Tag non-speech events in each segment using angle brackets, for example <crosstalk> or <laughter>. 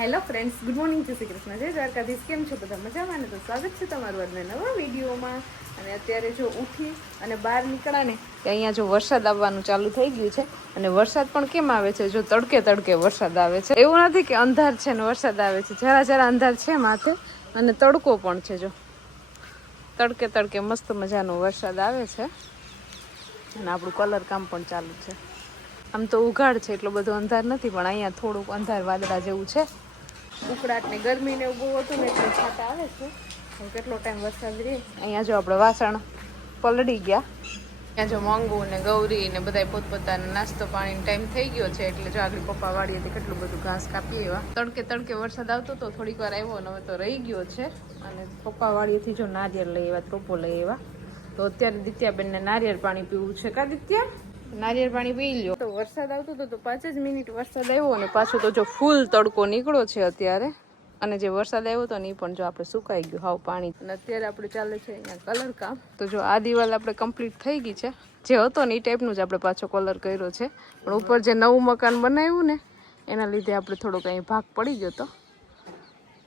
Hello friends good morning જય શ્રી કૃષ્ણ જય દ્વારકાધીશ. કેમ છો બધા? મજામાં ને તો સ્વાગત છે તમારું આજના નવા વિડીયોમાં. અને અત્યારે જો ઉઠી અને બહાર નીકળ્યા ને, કે અહીંયા જો વરસાદ આવવાનું ચાલુ થઈ ગયું છે. અને વરસાદ પણ કેમ આવે છે? જો તડકે તડકે વરસાદ આવે છે. એવું નથી કે અંધાર છે ને વરસાદ આવે છે. જરા જરા અંધાર છે માથે, અને તડકો પણ છે જો. તડકે તડકે મસ્ત મજાનો વરસાદ આવે છે. અને આપણું કલર કામ પણ ચાલુ છે. આમ તો ઉઘાડ છે, એટલો બધો અંધાર નથી, પણ અહીંયા થોડુંક અંધાર વાદળા જેવું છે. ઉકળાટ ને ગરમી ને એવું બહુ હતું ને એટલે છાતા આવે છે. કેટલો ટાઈમ વરસાદ રહે? અહીંયા જો આપણે વાસણ પલળી ગયા. ત્યાં જો મોંઘુ ને ગૌરી ને બધા પોતપોતાનો નાસ્તો પાણી ટાઈમ થઈ ગયો છે એટલે જો આગળ પપ્પા વાળીએથી કેટલું બધું ઘાસ કાપીએ એવા. તડકે તડકે વરસાદ આવતો તો થોડીક વાર આવ્યો અને હવે તો રહી ગયો છે. અને પપ્પા વાળીએથી જો નારિયેળ લઈ એવા તોપો લઈ આવ્યા. તો અત્યારે દિત્યાબેનને નારિયેળ પાણી પીવું છે. કા દિત્યા? નારિયેળ પાણી પી લ્યો. તો વરસાદ આવતો હતો તો પાંચ જ મિનિટ વરસાદ આવ્યો અને પાછો તો જો ફૂલ તડકો નીકળ્યો છે અત્યારે. અને જે વરસાદ આવ્યો હતો ને એ પણ જો આપણે સુકાઈ ગયું હાવ પાણી. અને અત્યારે આપણે ચાલે છે અહીંયા કલર કામ. તો જો આ દિવાલ આપણે કમ્પ્લીટ થઈ ગઈ છે. જે હતો ને એ ટાઈપનું જ આપણે પાછો કલર કર્યો છે. પણ ઉપર જે નવું મકાન બનાવ્યું ને એના લીધે આપણે થોડોક અહીં ભાગ પડી ગયો હતો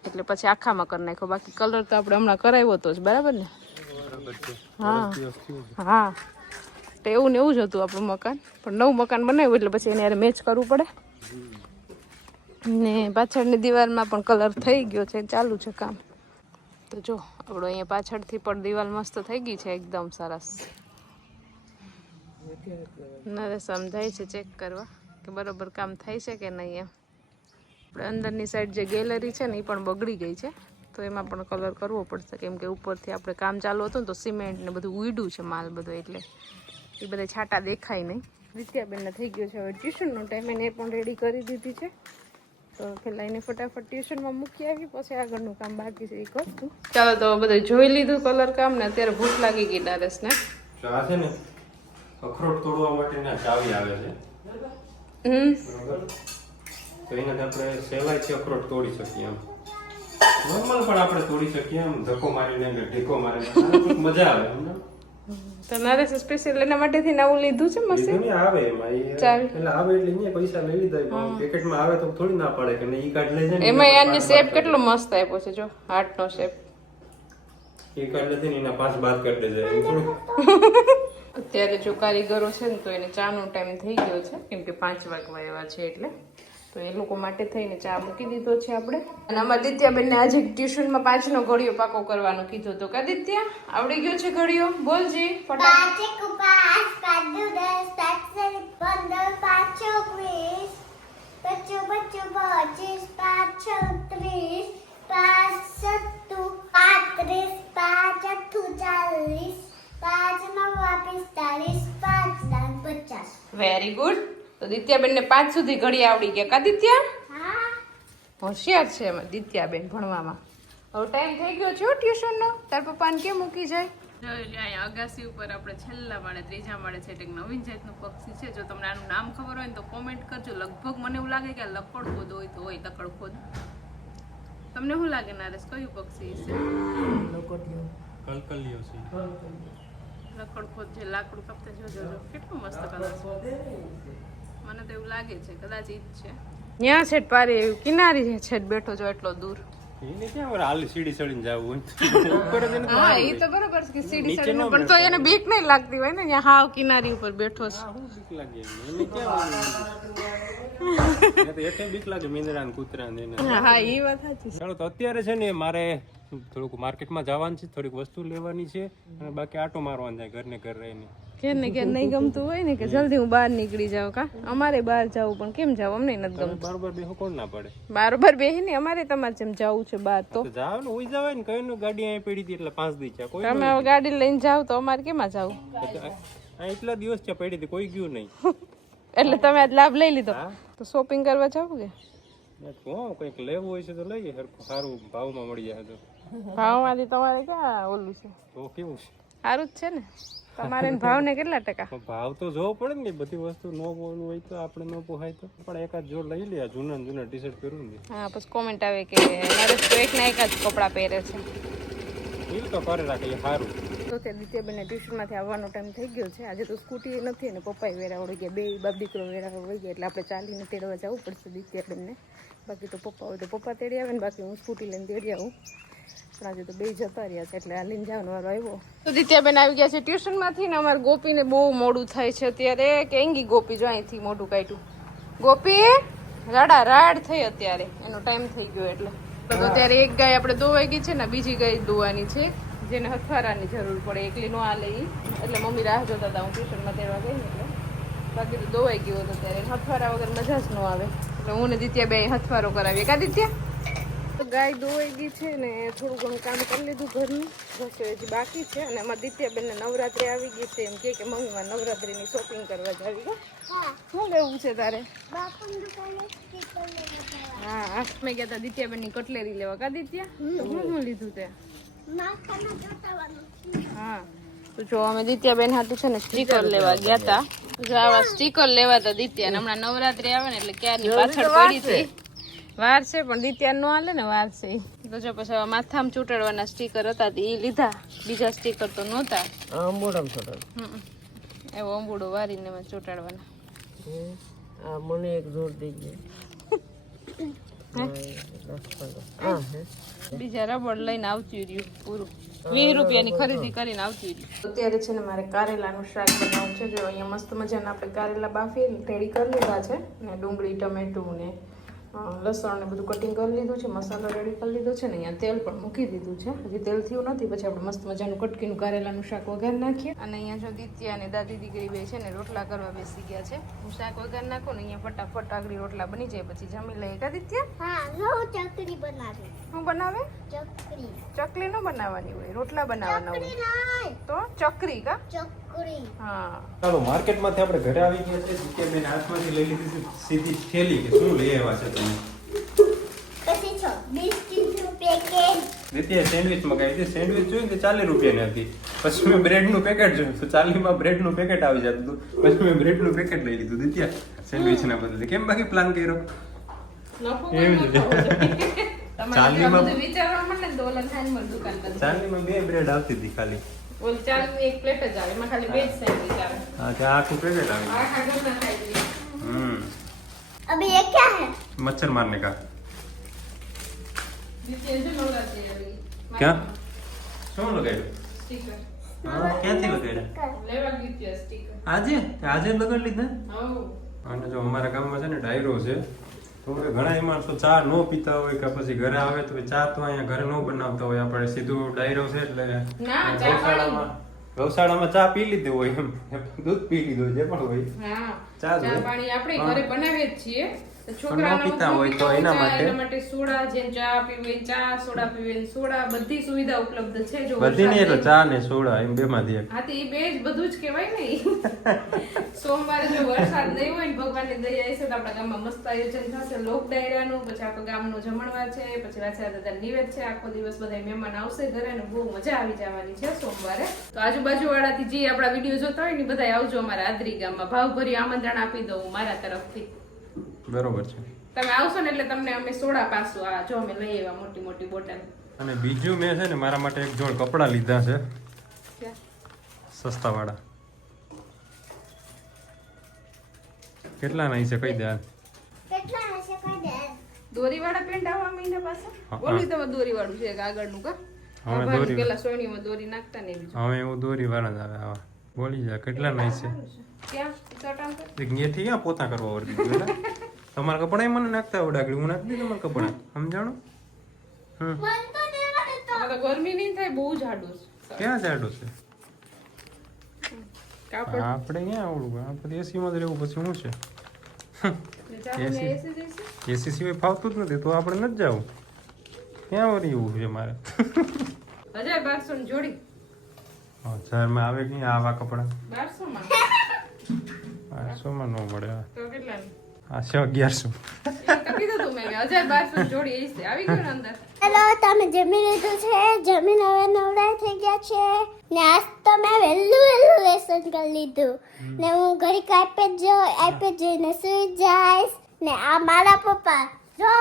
એટલે પછી આખામાં કરી નાખ્યો. બાકી કલર તો આપણે હમણાં કરાવ્યો હતો જ બરાબર ને? હા. હા. તો એવું ને એવું જ હતું આપણું મકાન. પણ નવું મકાન બનાવ્યું એટલે પછી એને મેચ કરવું પડે. ને પાછળની દિવાલમાં પણ કલર થઈ ગયો છે, ચાલુ છે કામ. તો જો, આપણો અહીંયા પાછળથી પણ દિવાલ મસ્ત થઈ ગઈ છે, એકદમ સરસ. નરે સમજાય છે ચેક કરવા કે બરોબર કામ થાય છે કે નહીં એમ. આપણે અંદરની સાઈડ જે ગેલેરી છે ને, એ પણ બગડી ગઈ છે. તો એમાં પણ કલર કરવો પડશે. કેમ કે ઉપરથી આપણે કામ ચાલુ હતું ને, તો સિમેન્ટ ને બધું ઉડ્યું છે માલ બધો એટલે. એ બધા છાંટા દેખાય નહીં. વિદ્યાબેનને થઈ ગયો છે હવે ટ્યુશનનો ટાઈમ એને એ પણ રેડી કરી દીધી છે. તો એને ફટાફટ ટ્યુશનમાં મૂકી આવી પછી આગળનું કામ બાકી છે એ કરશું ચાલો તો બધું જોઈ લીધું કલર કામ ને અત્યારે ભૂખ લાગી ગઈ ડારેસને તો આ છે ને અખરોટ તોડવા માટેના ચાવી આવે છે. હમ. તો એનાથી આપણે અખરોટ તોડી શકીએ એમ. નોર્મલ પણ આપણે તોડી શકીએ એમ ધક્કો મારીને ઢીકો મારીને. મજા આવે એમને તો નરેશ સ્પેશિયલ એના માટેથી નવું લીધું છે મશીન? આવે એમાં એટલે આવે એટલે અહીંયા પૈસા લઈ લીધા પેકેટમાં આવે તો થોડી ના પડે કે ઈ કાર્ડ લઈ જાય એમાં યારની શેપ કેટલો મસ્ત આપ્યો છે જો હાર્ટનો શેપ. ઈ કાર્ડ લેતી ને એના પાંચ બાદ કરી દેજે અત્યારે જો કારીગરો છે ને તો એને ચાનો ટાઈમ થઈ ગયો છે કેમ કે પાંચ વાગવા એવા છે એટલે. તો એ લોકો માટે થઈને ચા મૂકી દીધો છે આપણે. અને આમાં દિત્યાબેનને આજે ટ્યુશનમાં પાંચનો ઘડિયો પાકો કરવાનો કીધો તો કે દિત્યા? આવડી ગયો છે ઘડિયો બોલજી ફટાફટ. પાંચેક પાંચ પાંચ દુ દસ પાંચ પંદર પાંચ ચોવીસ પચું પચું પચીસ પાંચ છત્રીસ પાંચ સત્તુ પાંત્રીસ પાંચ અઠ્ઠું ચાલીસ પાંચ નવા પિસ્તાલીસ પાંચ દાન પચાસ. વેરી ગુડ તો દિત્યાબેનને પાંચ સુધી ઘડી આવડી ગયા. કા દિત્યા? હોશિયાર છે એમાં દિત્યાબેન ભણવામાં. હવે ટાઈમ થઈ ગયો છે ટ્યુશનનો તાર પપ્પાને કેમ મૂકી જાય? અહીંયા અગાસી ઉપર આપણે છેલ્લા માળે ત્રીજા માળે છે એક નવીન જાતનું પક્ષી છે. જો તમને આનું નામ ખબર હોય ને તો કોમેન્ટ કરજો. લગભગ મને એવું લાગે કે આ લકડખોદ હોય તો હોય લકડખોદ તમને શું લાગે નારેશ કયું પક્ષી છે? કલકલિયો છે. લકડખોદ જે લાકડું કાપતે જોજો કેટલું મસ્ત કલર છે. મને તો એવું લાગે છે કદાચ ઈ જ છે. ન્યા છેટ પારી એવું કિનારી છેટ બેઠો છો એટલો દૂર. એને ક્યાં વળી હાલી સીડી ચડીને જવું હોય? ઉપર જ એને હા એ તો બરોબર છે કે સીડી ચડીને પણ તો એને બીક નહીં લાગતી હોય ને ત્યાં હાવ કિનારી ઉપર બેઠો છે. બીક લાગે એને? એને ક્યાં તો હેઠે બીક લાગે મીંદડા ને કૂતરા ને હા એ વાત સાચી ચાલો તો અત્યારે છે ને મારે થોડુંક માર્કેટમાં જવાનું છે થોડીક વસ્તુ લેવાની છે અને બાકી આટો મારવાનું જાય ઘરને ઘર રહીને. ઘેર કે ઘેર નહીં ગમતું હોય ને કે જલ્દી હું બહાર નીકળી જાઉં કા? અમારે બહાર જવું પણ કેમ જાવ? અમને નથી ગમતું. બરોબર બેહો કોણ ના પડે? બરોબર બેહે ને અમારે તમારે જેમ જવું છે બહાર તો. જાવ ને ઉઈ જવાય ને કઈ ગાડી અહીં પડી હતી એટલે પાંચ દી છે કોઈ તમે હવે ગાડી લઈને જાવ તો અમારે કેમાં જાવ? એટલા દિવસ છે પડી હતી કોઈ ગયું નહીં. એટલે તમે આજ લાભ લઈ લીધો. તો શોપિંગ કરવા જાવ કે? કંઈક લેવું હોય છે તો લઈએ. સારું ભાવમાં મળી જાય તો. ભાવમાંથી તમારે ક્યાં ઓલું છે? તો કેવું છે? સારું જ છે ને. તમારે ને ભાવ ને કેટલા ટકા? ભાવ તો જોવો પડે ને બધી વસ્તુ નો બોલવું હોય તો આપણે નો પોહાય તો. પણ એકાદ જોડ લઈ લે જૂના જૂના ટી શર્ટ પહેરું ને. હા પછી કોમેન્ટ આવે કે નરેશ તો એક ના એક જ કપડાં પહેરે છે. ફીલ તો કરે રાખે એ સારું તો તે દિત્યાબેનને ટ્યુશનમાંથી આવવાનો ટાઈમ થઈ ગયો છે. આજે તો સ્કૂટી નથી અને પપ્પાએ વેરા વળી ગયા. બે બાપ દીકરો વેરા વળી ગયા એટલે આપણે ચાલીને તેડવા જવું પડશે દિત્યાબેનને. બાકી તો પપ્પા હોય તો પપ્પા તેડી આવે ને બાકી હું સ્કૂટી લઈને તેડી આવું. પણ તો બે જતા રહ્યા છે એટલે હાલીને જવાનો વારો આવ્યો. તો દિત્યાબેન આવી ગયા છે ટ્યુશનમાંથી ને અમારે ગોપીને બહુ મોડું થાય છે અત્યારે. કેંગી ગોપી જો અહીંથી મોઢું કાઢ્યું. ગોપી, રાડા, રાડ થઈ અત્યારે. એનો ટાઈમ થઈ ગયો એટલે. તો અત્યારે એક ગાય આપણે દોવાઈ ગઈ છે ને બીજી ગાય દોવાની છે. જેને હથવારાની જરૂર પડે, એકલી નો આ લઈ. એટલે મમ્મી રાહ જોતા હતા, હું ટ્યુશનમાં તેડવા ગઈ એટલે. બાકી તો દોવાઈ ગયો હતો ત્યારે હથવારા વગર મજા જ ન આવે. એટલે હું ને દિત્યા બે હથવારો કરાવીએ. કા દિત્યા? ગાય દોવાઈ ગઈ છે ને થોડું ઘણું કામ કરી લીધું ઘરનું. રસોઈ હજી બાકી છે અને અમારા દિત્યાબેનને નવરાત્રી આવી ગઈ છે એમ કે મમ્મીમાં નવરાત્રીની શોપિંગ કરવા જાવી ગયો શું લેવું છે તારે? હા દુકાને સ્ટીકર લેવા હા આઠમે ગયા તા દિત્યાબેનની કટલેરી લેવા. કા દિત્યા? તો હું શું લીધું તે? હા. તો જો અમે દિત્યાબેન હાટું છે ને સ્ટીકર લેવા ગયા હતા. જો આવા સ્ટીકર લેવા તા દિત્યા હમણાં નવરાત્રી આવે ને એટલે ક્યારની પાછળ પડી હતી. વાર છે પણ દિત્યા નો હાલે ને વાર છે. તો જો પછી હવે માથામાં ચૂંટાડવાના સ્ટીકર હતા એ લીધા. બીજા સ્ટીકર તો નહોતા. મોઢામાં છોડે એવો અંબુડો વારીને એમાં ચોંટાડવાના. આ મને એક જોર દઈ ગયો. હા? હે બીજા રબડ લઈને આવતી રહ્યું પૂરું. વીસ રૂપિયાની ખરીદી કરીને આવતી રહ્યું. અત્યારે છે ને મારે કારેલાનું શાક બનાવવું છે. જો અહીંયા મસ્ત મજાના આપણે કારેલા બાફી રેડી કરી લીધા છે. ને ડુંગળી ટમેટું ને લસણ ને બધું કટિંગ કરી લીધું છે મસાલો રેડી કરી લીધો છે ને અહીંયા તેલ પણ મૂકી દીધું છે. હજી તેલ થયું નથી પછી આપણે મસ્ત મજાનું કટકીનું કારેલાનું શાક વઘાર નાખીએ. અને અહીંયા જો દિત્યા અને દાદી દીકરી બે છે ને રોટલા કરવા બેસી ગયા છે. હું શાક વઘાર નાખું ને અહીંયા ફટાફટ આગળ રોટલા બની જાય પછી જમી લઈએ કા દિત્યા? હા હું ચકરી બનાવી. હું બનાવે? ચકરી. ચકલી ન બનાવવાની હોય રોટલા બનાવવાના હોય. તો ચકરી કા? ચકરી. હા. ચાલો માર્કેટમાંથી આપણે ઘરે આવી ગયા છે. દિત્યાબેન હાથમાંથી લઈ લીધી છે. સીધી થેલી કે શું લઈ આવ્યા છે તમે? પછી છો બિસ્કીટનું પેકેટ દિત્યાએ સેન્ડવિચ મગાવી હતી. સેન્ડવિચ જોઈને તો ચાલીસ રૂપિયાની હતી. પછી મેં બ્રેડનું પેકેટ જોયું. તો ચાલીસમાં બ્રેડનું પેકેટ આવી જતું હતું. પછી મેં બ્રેડનું પેકેટ લઈ લીધું. દિત્યા સેન્ડવિચના બદલે. કેમ બાકી પ્લાન કર્યો? એવું જ. ચાલીમાં- ચાલીસમાં બે બ્રેડ આવતી હતી ખાલી. ઓલ ચાલીની એક પ્લેટ જ આવે એમાં ખાલી બે જ સેન્ડવિચ આવે હા ત્યાં આખું પેકેટ આવી આ ખાગર ના ખાઈ લઈએ. હમ अभी ये क्या है મચ્છર મારને કા દ્વિતીય છે નવરાત્રી આવી. ક્યાં? શું લગાડ્યું સ્ટીકર. હા, ક્યાંથી લગાડ્યા લેવા દ્વિતીય સ્ટીકર. આજે આજે લગાડી લીધા હઉ. અને જો અમારા ગામમાં છે ને ડાયરો છે તો હવે ઘણા માણસો ચા ન પીતા હોય કે પછી ઘરે આવે તો ચા તો અહીંયા ઘરે ન બનાવતા હોય. આપણે સીધું ડાયરો છે એટલે ગૌશાળામાં ગૌશાળામાં ચા પી લીધી હોય એમ. દૂધ પી લીધું જે પણ હોય. ચા પાણી આપણે ઘરે બનાવીએ જ છીએ. ન પીતા હોય તો એના માટે. માટે સોડા જેમ ચા પીવી ચા સોડા પીવી સોડા બધી સુવિધા ઉપલબ્ધ છે જો બધી નહીં એટલે ચા ને સોડા એમ બેમાંથી એક હા તો એ બે જ બધું જ કહેવાય ને. <laughs> સોમવારે જો વરસાદ નહીં હોય ને ભગવાનની દયા હશે તો આપણા ગામમાં મસ્ત આયોજન થશે. લોક ડાયરાનું પછી આપણું ગામનું જમણવાર છે પછી દાદા નિવેદ છે. આખો દિવસ બધા મહેમાન આવશે ઘરે ને બહુ મજા આવી જવાની છે સોમવારે. તો આજુબાજુ વાળાથી જે આપણા વીડિયો જોતા હોય ને બધા આવજો અમારા આદરી ગામમાં. ભાવભરી આમંત્રણ આપી દઉં મારા તરફથી. બરોબર છે. તમે આવશો ને એટલે તમને અમે સોડા પાસું આ જો અમે લઈ આવ્યા મોટી મોટી બોટલ. અને બીજું મેં છે ને મારા માટે એક જોડ કપડાં લીધા છે. સસ્તા વાળા કેટલા ના છે કઈ દે દોરી વાળા પેન્ટ આવવા મહિના પાસે હા, ઓલી તમે દોરી વાળું છે આગળ આગળનું કા? હવે દોરી- પેલા સોયણીમાં દોરી નાખતા ને બીજું. હવે એવું દોરી વાળા જ આવે આવા. બોલી જા કેટલા ના છે? ક્યાં પર? એક ન્યાથી ક્યાં પોતા કરવા લે? તમારા કપડા મને નાખતા આવડે આગળ હું નાખી દઉં તમારા કપડા. સમજાણું? હમ. ગરમી નહીં થાય બહુ જાડું છે. ક્યાં જાડું છે? આપણે ક્યાં આવડું આપણે એસીમાં જ રહેવું પછી શું છે? એસી. સિવાય ફાવતું જ નથી તો આપણે નથી જવું ક્યાં વળી એવું છે મારે? હજાર બારસો ની જોડી. હજારમાં આવે કે આવા કપડા? બારસો માં આઠસોમાં ન મળે. તો કેટલા આ છે? અગિયારસો તો કીધું તું મેં હજાર જોડી એ છે. આવી ગયું અંદર? હેલો તમે જમી લીધું છે? જમીન હવે નવડાઈ થઈ ગયા છે. ને આજ તો મેં વહેલું વહેલું લેસન કરી લીધું. ને હું ઘડીક આઈપેડ જો આઈપેડ જોઈને સુઈ જઈશ. ને આ મારા પપ્પા. જો.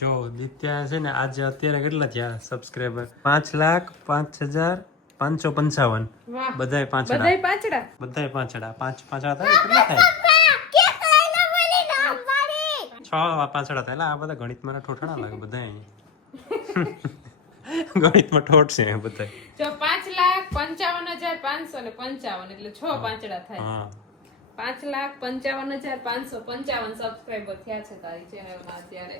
જો દિત્યા છે ને આજે અત્યારે કેટલા થયા સબસ્ક્રાઈબર પાંચ લાખ પાંચ હજાર પાંચસો પંચાવન. વાહ. બધાય પાંચડા બધાય પાંચડા બધાય પાંચડા પાંચ પાંચડા થાય કેટલા થાય કેક લઈને મને નામ પાડી છ પાછળ હતા. એટલે આ બધા ગણિતમાં ઠોઠાણા લાગે બધા <laughs> ગણિતમાં ઠોઠ છે બધા જો પાંચ લાખ પંચાવન હજાર પાંચસો ને પંચાવન એટલે છ પાંચડા થાય. પાંચ લાખ પંચાવન હજાર પાંચસો પંચાવન સબસ્ક્રાઈબર થયા છે તારી ચેનલમાં અત્યારે.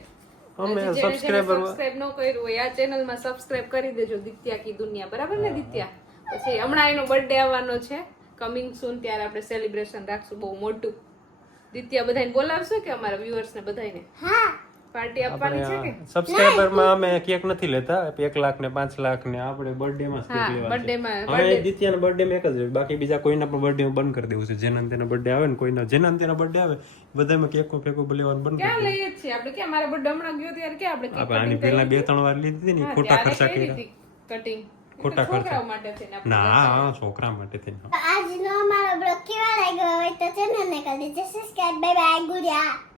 અમે subscribe ન કર્યું હોય આ ચેનલમાં સબસ્ક્રાઇબ કરી દેજો દિત્યા કી દુનિયા. બરાબર ને દિત્યા? પછી હમણાં એનો બર્થડે આવવાનો છે. કમિંગ સૂન ત્યારે આપણે સેલિબ્રેશન રાખશું. બહુ મોટું. દિત્યા બધાને બોલાવશો કે અમારા વ્યુઅર્સ ને બધાને હા. પાર્ટી આપવાની છે કે? સબસ્ક્રાઇબરમાં અમે કેક નથી લેતા 1 લાખ ને 5 લાખ ને આપણે બર્થડે માં સ્ટીક લેવા બર્થડે માં, હવે દિત્યાના બર્થડે માં એક જ હોય બાકી બીજા કોઈના પણ બર્થડે માં બંધ કરી દેવું છે. જેના તેના બર્થડે આવે ને કોઈના જેના તેના બર્થડે આવે બધામાં કેક ફેકો લેવાનું બંધ કરી ક્યાં લઈએ છીએ આપણે? કે મારા બર્થડે હમણાં ગયો ત્યારે કે આપણે આની પહેલા બે ત્રણ વાર લીધી હતી ને ખોટા ખર્ચા કરી કર્યા. કટિંગ ખોટા ખર્ચા. ના છોકરા માટે થઈને આજનો અમારો બ્લોગ કેવા લાગ્યો હોય તો ચેનલને કરી દેજો. Subscribe bye bye Gudiya.